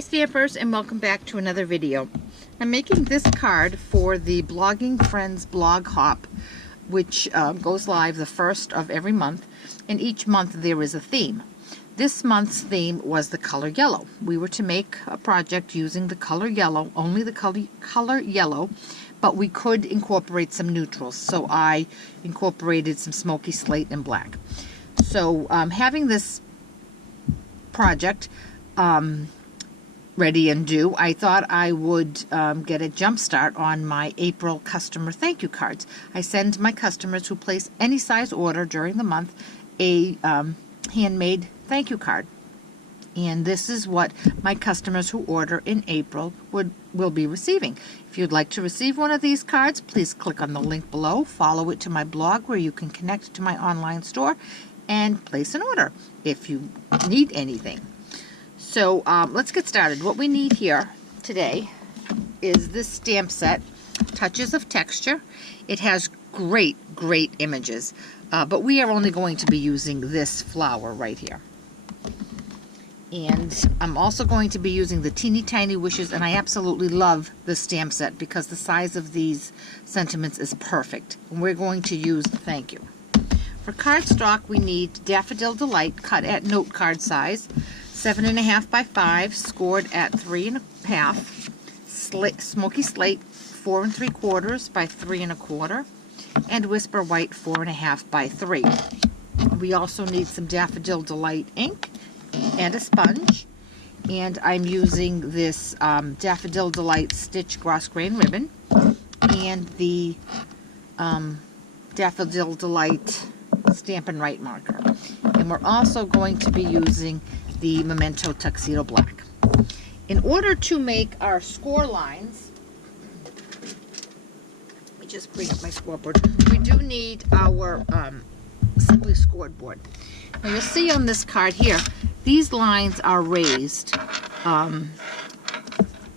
Hi Stampers, and welcome back to another video. I'm making this card for the Blogging Friends blog hop, which goes live the first of every month, and each month there is a theme. This month's theme was the color yellow. We were to make a project using the color yellow, only the color yellow, but we could incorporate some neutrals, so I incorporated some smoky slate and black. So having this project ready and due, I thought I would get a jump start on my April customer thank you cards. I send my customers who place any size order during the month a handmade thank you card. And this is what my customers who order in April will be receiving. If you'd like to receive one of these cards, please click on the link below, follow it to my blog where you can connect to my online store and place an order if you need anything. So let's get started. What we need here today is this stamp set, Touches of Texture. It has great images, but we are only going to be using this flower right here. And I'm also going to be using the Teeny Tiny Wishes, and I absolutely love this stamp set because the size of these sentiments is perfect. And we're going to use thank you. For cardstock, we need Daffodil Delight cut at note card size, 7.5 by 5, scored at 3.5, Smoky Slate 4 3/4 by 3 1/4, and Whisper White 4.5 by 3. We also need some Daffodil Delight ink and a sponge, and I'm using this Daffodil Delight Stitch Grosgrain ribbon and the Daffodil Delight Stampin' Right marker. And we're also going to be using the Memento Tuxedo Black. In order to make our score lines, let me just bring up my scoreboard. We do need our Simply Scored board. Now you'll see on this card here, these lines are raised, and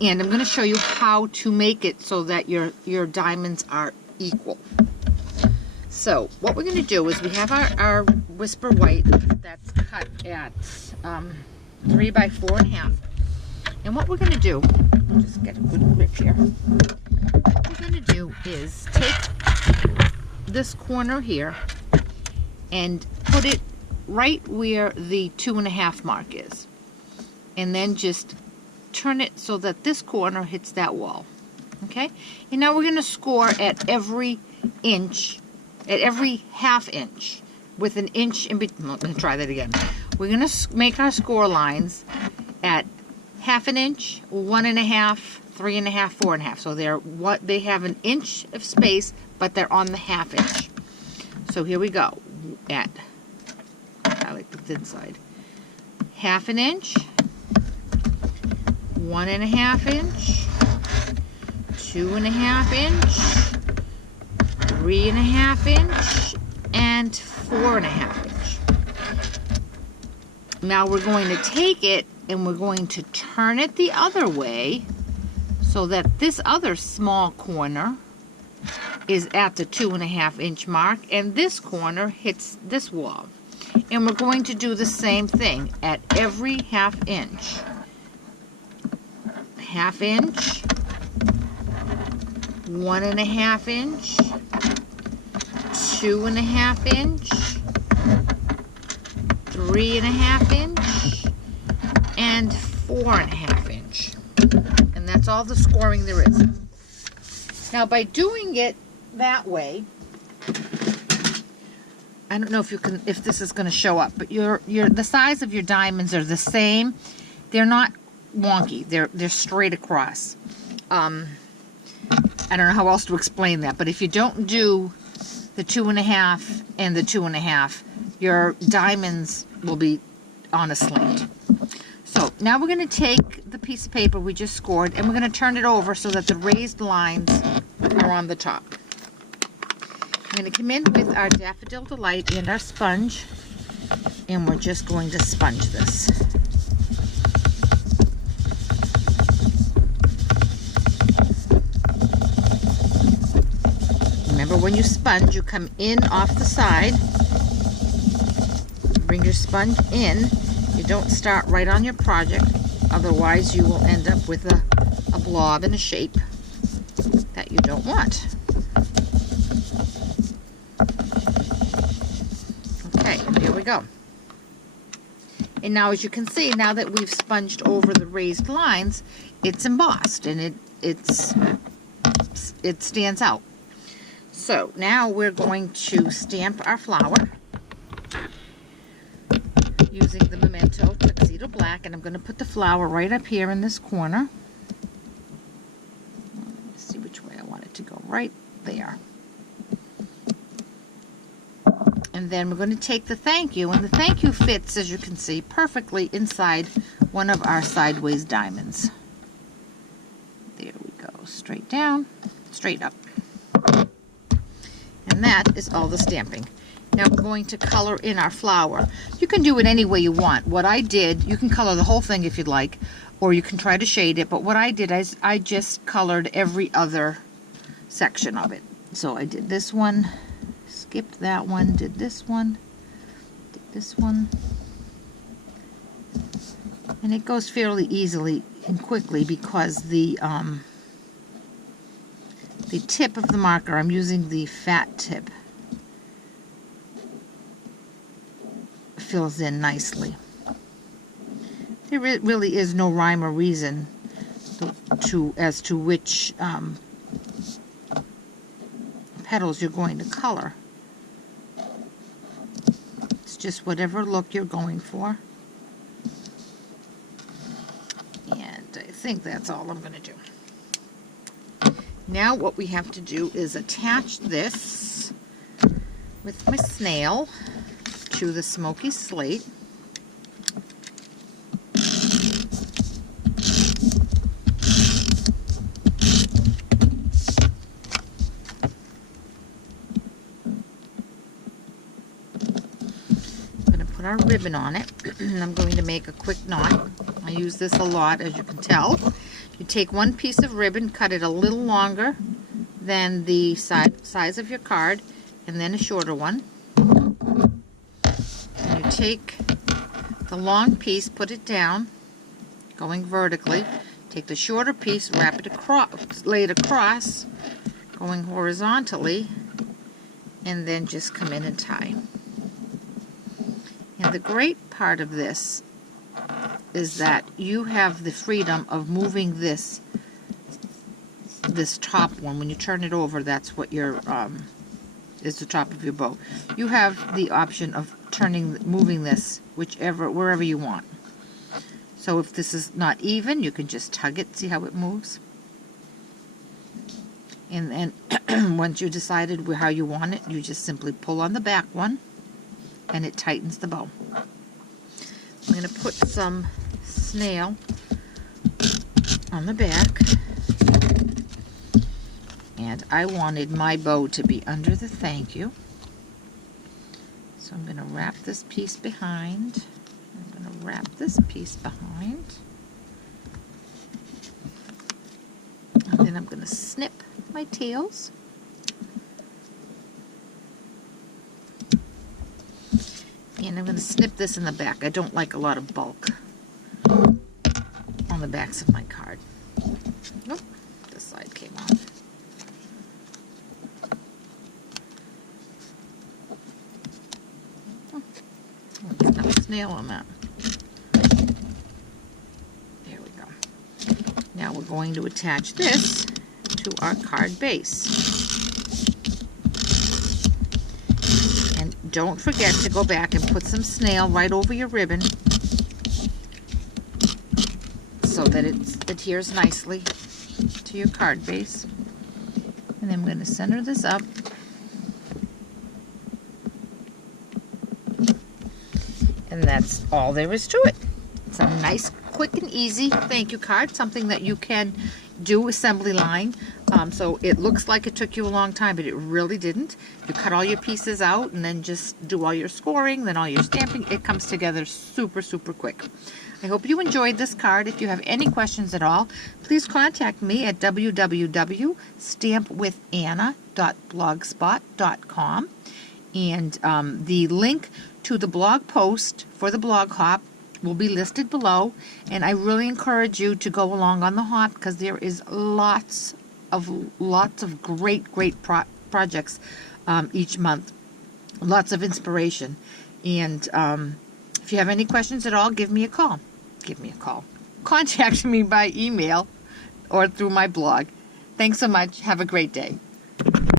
I'm going to show you how to make it so that your diamonds are equal. So what we're going to do is we have our Whisper White that's cut at 3 by 4.5. And what we're going to do, I'll just get a good grip here. What we're going to do is take this corner here and put it right where the 2.5 mark is. And then just turn it so that this corner hits that wall. Okay? And now we're going to score at every inch, at every half inch, with an inch in between. Let me try that again. We're going to make our score lines at 1/2 inch, 1.5, 3.5, 4.5. So they have an inch of space, but they're on the 1/2 inch. So here we go. At, I like the thin side, 1/2 inch, 1.5 inch, 2.5 inch, 3.5 inch, and 4.5 inch. Now we're going to take it and we're going to turn it the other way so that this other small corner is at the 2.5 inch mark and this corner hits this wall. And we're going to do the same thing at every 1/2 inch. 1/2 inch, 1.5 inch, 2.5 inch, 3.5 inch, and 4.5 inch. And that's all the scoring there is. Now by doing it that way, I don't know if this is going to show up, but the size of your diamonds are the same. They're not wonky. They're straight across. I don't know how else to explain that, but if you don't do the 2.5 and the 2.5, your diamonds will be on a slant. So now we're going to take the piece of paper we just scored and we're going to turn it over so that the raised lines are on the top. I'm going to come in with our Daffodil Delight and our sponge, and we're just going to sponge this. Remember, when you sponge, you come in off the side, bring your sponge in. You don't start right on your project. Otherwise, you will end up with a blob in a shape that you don't want. Okay, and here we go. And now, as you can see, now that we've sponged over the raised lines, it's embossed and it stands out. So now we're going to stamp our flower using the Memento Tuxedo Black, and I'm going to put the flower right up here in this corner. Let's see which way I want it to go. Right there. And then we're going to take the thank you, and the thank you fits, as you can see, perfectly inside one of our sideways diamonds. There we go. Straight down, straight up. And that is all the stamping. Now we're going to color in our flower. You can do it any way you want. What I did, you can color the whole thing if you'd like, or you can try to shade it, but what I did is I just colored every other section of it. So I did this one, skipped that one, did this one, did this one. And it goes fairly easily and quickly because the tip of the marker, I'm using the fat tip, fills in nicely. There really is no rhyme or reason as to which petals you're going to color. It's just whatever look you're going for. And I think that's all I'm going to do. Now what we have to do is attach this with my snail to the smoky slate. I'm going to put our ribbon on it, and I'm going to make a quick knot. I use this a lot, as you can tell. You take one piece of ribbon, cut it a little longer than the size of your card, and then a shorter one. And you take the long piece, put it down, going vertically. Take the shorter piece, wrap it across, lay it across, going horizontally, and then just come in and tie. And the great part of this is that you have the freedom of moving this top one. When you turn it over, that's what your is the top of your bow. You have the option of moving this wherever you want. So if this is not even, you can just tug it, see how it moves. And then once you decided how you want it, you just simply pull on the back one and it tightens the bow. I'm going to put some snail on the back, and I wanted my bow to be under the thank you, so I'm going to wrap this piece behind. I'm going to wrap this piece behind, and then I'm going to snip my tails. And I'm going to snip this in the back. I don't like a lot of bulk on the backs of my card. Nope, this side came off. Oh, there's no snail on that. There we go. Now we're going to attach this to our card base. Don't forget to go back and put some snail right over your ribbon so that it adheres nicely to your card base. And then I'm going to center this up. And that's all there is to it. It's a nice, quick and easy thank you card, something that you can do assembly line. So it looks like it took you a long time, but it really didn't. You cut all your pieces out and then just do all your scoring, then all your stamping. It comes together super, super quick. I hope you enjoyed this card. If you have any questions at all, please contact me at www.stampwithanna.blogspot.com. And the link to the blog post for the blog hop will be listed below, and I really encourage you to go along on the hop because there is lots of great projects each month, lots of inspiration. And if you have any questions at all, give me a call. Contact me by email or through my blog. Thanks so much. Have a great day.